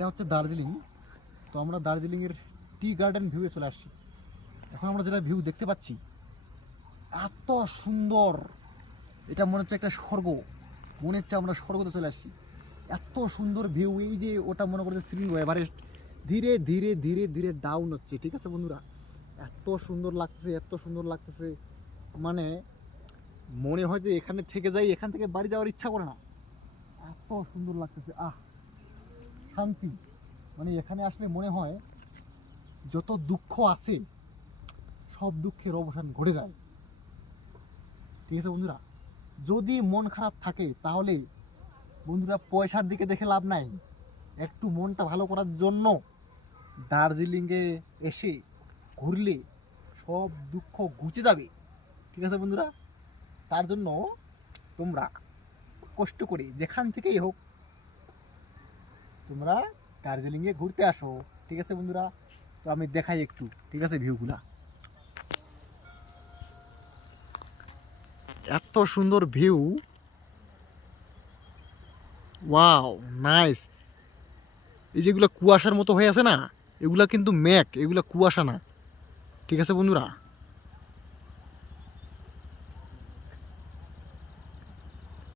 এটা হচ্ছে দার্জিলিং। তো আমরা দার্জিলিংয়ের টি গার্ডেন ভিউয়ে চলে আসছি। এখন আমরা যেটা ভিউ দেখতে পাচ্ছি এত সুন্দর, এটা মনে হচ্ছে একটা স্বর্গ, মনে হচ্ছে আমরা স্বর্গতে চলে আসছি। এত সুন্দর ভিউ, এই যে ওটা মনে করছে শৃঙ্গ এভারেস্ট ধীরে ধীরে ধীরে ধীরে ডাউন হচ্ছে। ঠিক আছে বন্ধুরা, এত সুন্দর লাগতেছে, এত সুন্দর লাগতেছে, মানে মনে হয় যে এখানে থেকে যাই, এখান থেকে বাড়ি যাওয়ার ইচ্ছা করে না, এত সুন্দর লাগতেছে। শান্তি, মানে এখানে আসলে মনে হয় যত দুঃখ আছে সব দুঃখের অবসান ঘটে যায়। ঠিক আছে বন্ধুরা, যদি মন খারাপ থাকে তাহলে বন্ধুরা পয়সার দিকে দেখে লাভ নাই, একটু মনটা ভালো করার জন্য দার্জিলিংয়ে এসে ঘুরলে সব দুঃখ ঘুচে যাবে। ঠিক আছে বন্ধুরা, তার জন্য তোমরা কষ্ট করে যেখান থেকেই হোক তোমরা দার্জিলিংয়ে ঘুরতে আসো। ঠিক আছে বন্ধুরা, তো আমি দেখাই একটু, ঠিক আছে, ভিউগুলা এত সুন্দর ভিউ, ওয়াও নাইস। এই যেগুলো কুয়াশার মতো হয়ে আছে না, এগুলা কিন্তু মেঘ, এগুলা কুয়াশা না। ঠিক আছে বন্ধুরা।